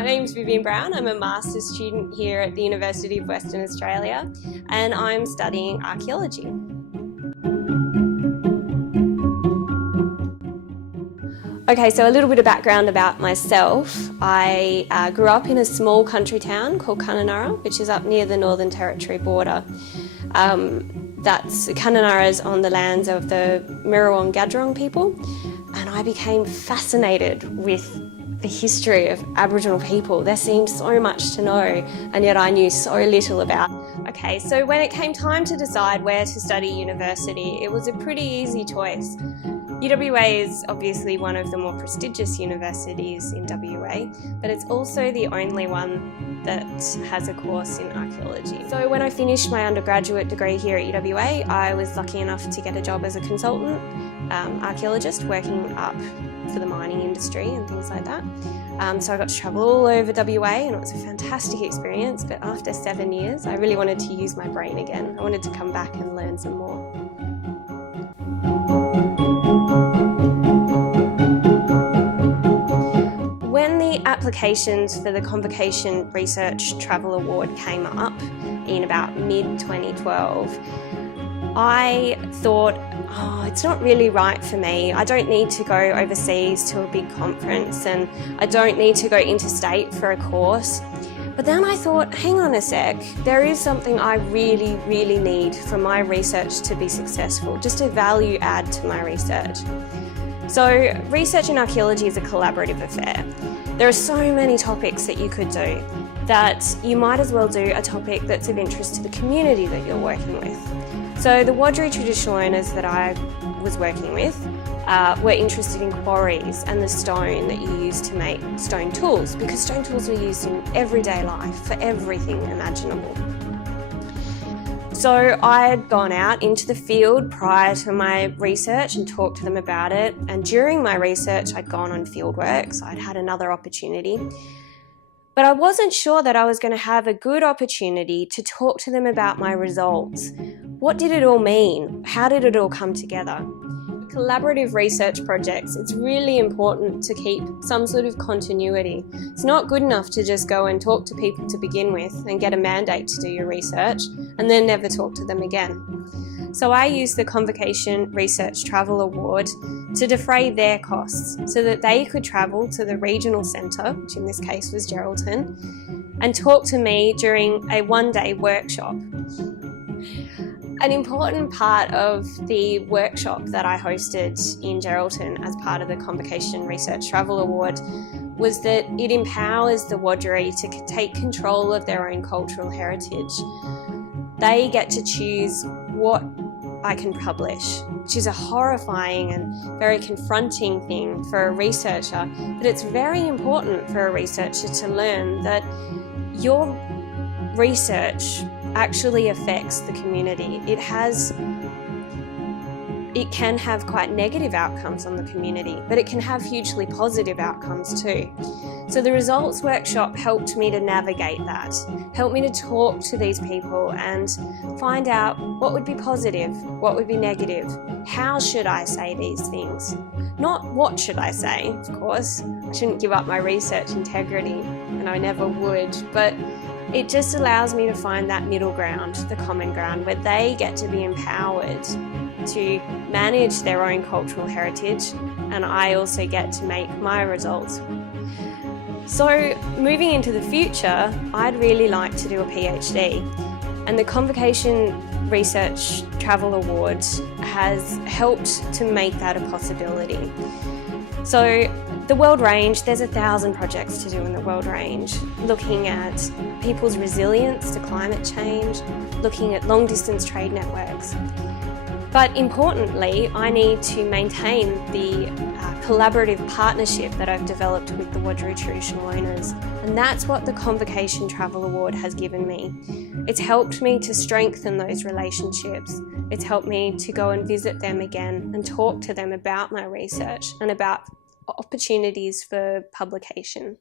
My name's Vivienne Brown. I'm a master's student here at the University of Western Australia and I'm studying archaeology. Okay, so a little bit of background about myself. I grew up in a small country town called Kununurra, which is up near the Northern Territory border. Kununurra is on the lands of the Mirrawong Gadjurong people, and I became fascinated with the history of Aboriginal people. There seemed so much to know, and yet I knew so little about. Okay, so when it came time to decide where to study university, it was a pretty easy choice. UWA is obviously one of the more prestigious universities in WA, but it's also the only one that has a course in archaeology. So when I finished my undergraduate degree here at UWA, I was lucky enough to get a job as a consultant archaeologist working up for the mining industry and things like that. So I got to travel all over WA and it was a fantastic experience, but after 7 years I really wanted to use my brain again. I wanted to come back and learn some more. When the applications for the Convocation Research Travel Award came up in about mid-2012, I thought, it's not really right for me. I don't need to go overseas to a big conference and I don't need to go interstate for a course. But then I thought, hang on a sec, there is something I really, really need for my research to be successful, just a value add to my research. So research in archaeology is a collaborative affair. There are so many topics that you could do that you might as well do a topic that's of interest to the community that you're working with. So the Wiradjuri traditional owners that I was working with were interested in quarries and the stone that you use to make stone tools, because stone tools are used in everyday life for everything imaginable. So I had gone out into the field prior to my research and talked to them about it, and during my research I'd gone on field work, so I'd had another opportunity. But I wasn't sure that I was going to have a good opportunity to talk to them about my results. What did it all mean? How did it all come together? Collaborative research projects, it's really important to keep some sort of continuity. It's not good enough to just go and talk to people to begin with and get a mandate to do your research and then never talk to them again. So I used the Convocation Research Travel Award to defray their costs so that they could travel to the regional centre, which in this case was Geraldton, and talk to me during a one-day workshop. An important part of the workshop that I hosted in Geraldton as part of the Convocation Research Travel Award was that it empowers the Wiradjuri to take control of their own cultural heritage. They get to choose what I can publish, which is a horrifying and very confronting thing for a researcher, but it's very important for a researcher to learn that your research actually affects the community. It can have quite negative outcomes on the community, but it can have hugely positive outcomes too. So the results workshop helped me to navigate that, helped me to talk to these people and find out what would be positive, what would be negative, how should I say these things. Not what should I say, of course. I shouldn't give up my research integrity, and I never would, but it just allows me to find that middle ground, the common ground, where they get to be empowered to manage their own cultural heritage, and I also get to make my results. So moving into the future, I'd really like to do a PhD, and the Convocation Research Travel Award has helped to make that a possibility. So the World Range, there's 1,000 projects to do in the World Range, looking at people's resilience to climate change, looking at long-distance trade networks. But importantly, I need to maintain the collaborative partnership that I've developed with the Wiradjuri traditional owners, and that's what the Convocation Travel Award has given me. It's helped me to strengthen those relationships. It's helped me to go and visit them again and talk to them about my research and about opportunities for publication.